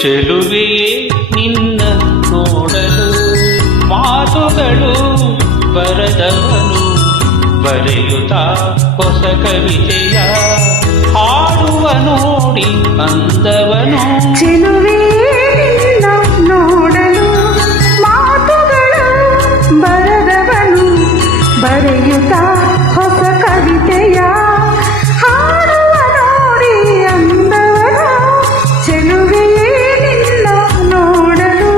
ಚೆಲುವೆಯೇ ನಿನ್ನ ನೋಡಲು ಮಾತುಗಳು ಬರದವನು ಬರೆಯುತ್ತ ಹೊಸ ಕವಿತೆಯ ಹಾಡುವ ನೋಡಿ ಅಂದವನು. ಚೆಲುವೆಯೇ ನಿನ್ನ ನೋಡಲು ಮಾತುಗಳು ಬರದವನು ಬರೆಯುತ್ತ ಹೊಸ ಕವಿತೆಯ ಹಾಡುವ ನೋಡಿ ಅಂದವನು. ಚೆಲುವೆಯೇ ನಿನ್ನ ನೋಡಲು.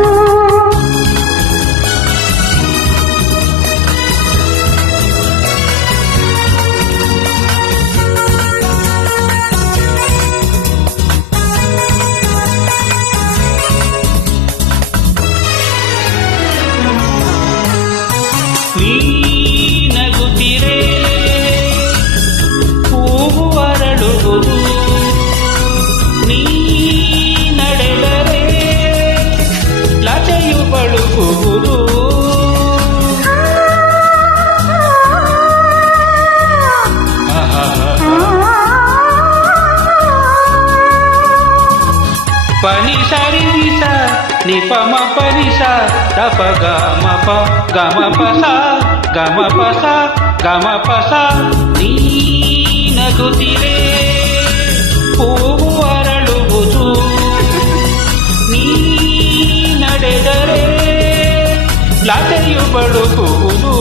ನೀ ನಗುತ್ತಿರೆ ಹೂವು ಅರಳುವುದು, ನೀ ನಡೆದರೆ ಲತೆಯು ಬಳುಕುವುದು. ಪನಿ ಸರಿ ನಿಸ ನಿಪಮ ಪರಿಸ ತಪ ಗಮ ಪ ಗಮ ಪಸ ಗಮ ಪಸ ಗಮ ಪಸ. ನೀ ನಗುತ್ತಿರೆ ಹೂವು ಅರಳುವುದು, ನೀ ನಡೆದರೆ ಲತೆಯು ಬಳುಕುವುದು.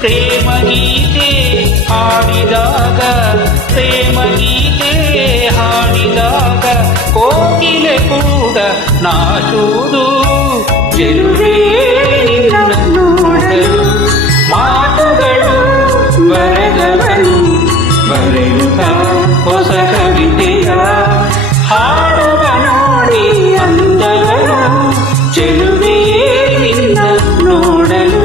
ಪ್ರೇಮ ಗೀತೆ ಹಾಡಿದಾಗ ಪ್ರೇಮ ಗೀತೆ ಹಾಡಿದಾಗ ಕೋಗಿಲೆ ಕೂಡ ನಾಚುವುದು. ಚೆಲುವೆಯೇ ನಿನ್ನ ನೋಡಲು ಮಾತುಗಳು ಬರೆದವನು ಬರೆಯುತ್ತ ಹೊಸ ಕವಿತೆಯ ಹಾಡುವ ನೋಡಿ ಅಂದವನು. ಚೆಲುವೆಯೇ ನಿನ್ನ ನೋಡಲು.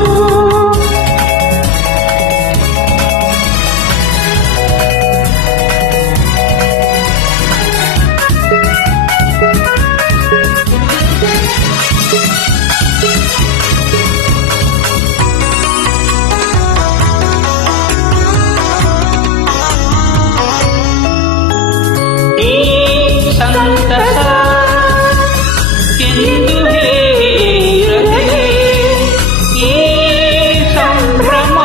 ಸಂತಸ ಎಂದು ಹೇರದೆ ಈ ಸಂಭ್ರಮ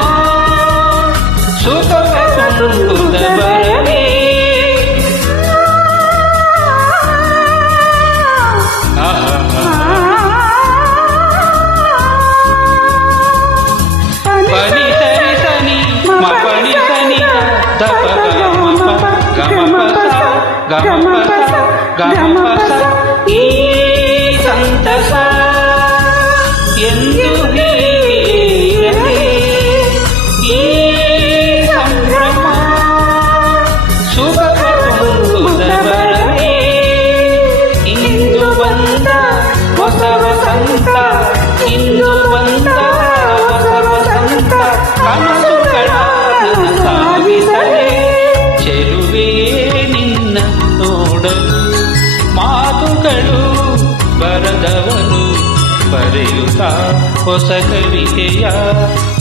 ಸುಖವ ಕೊಂಡುದ ಬರದೆ. ಪನಿ ಸರಿ ಸನಿ ಮ ಪನಿ ಸನಿ ದಪ ಗಮ ಪ ಗಮ ಪಸ ಗಮ ಪಸ ಗಮ ಪಸ. ಈ ಸಂತಸ ಎಂದು ಹೇರದೆ ಈ ಸಂಭ್ರಮ ಸುಖವ ಕೊಂಡುದ ಬರದೆ. ಇಂದು ಬಂದ ಹೊಸ ವಸಂತ, ಇಂದು ಬಂದ ಹೊಸ ವಸಂತ ಕನಸುಗಳ ಸಾಗಿಸಲೇ. ಚೆಲುವೆಯೇ ನಿನ್ನ ನೋಡಲು ಮಾತುಗಳು ಬರದವನು ಬರೆಯುತ್ತ ಹೊಸ ಕವಿತೆಯ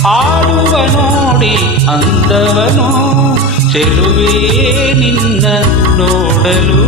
ಹಾಡುವ ನೋಡಿ ಅಂದವನು. ಚೆಲುವೆಯೇ ನಿನ್ನ ನೋಡಲು.